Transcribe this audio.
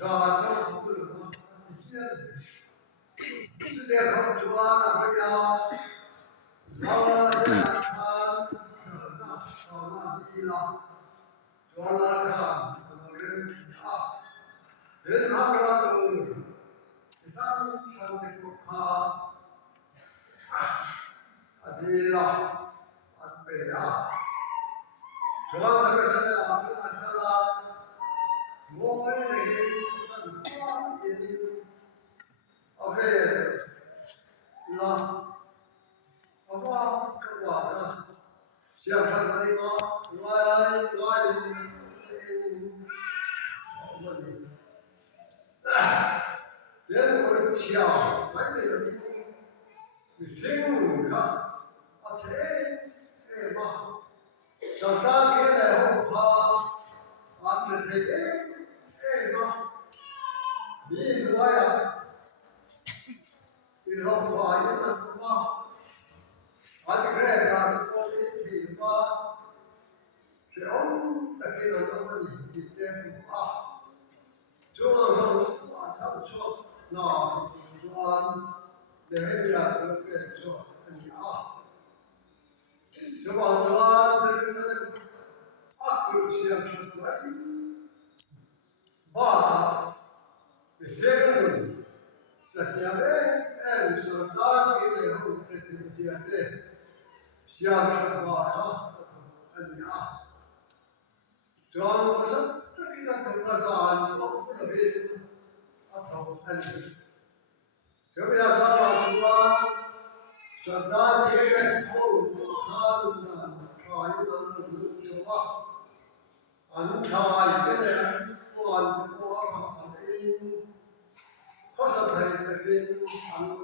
ra nó không được mà chứ đẹp không chúa là bây giờ lâu là cái là than thở ra còn là gì là chúa là than thở lên đến năm ra từ thì ta sang cái cuộc họp thì là về đó chúa là cái sẽ làm cho anh ta là mỗi ngày mình có gì ở về là ở đó các bạn là xem thật là có nói mình đến một chiều mấy người mình听看而且嘛长大给来后怕俺们这边嘛你多呀你老怕有那个嘛俺这边我一提嘛是ông ta kia là nó có gì trên chúa xong sao chúa nó chúa để bây giờ chúa về chúa anh chúa bảo chúa chân chân aku siap lagi bah hidup setiap surga ini harus siap bah anh John was pretty much a Mazan of the David of Andy. So we are Salah, so that we can hold Harun, try to walk, and try to go on, and in, possibly,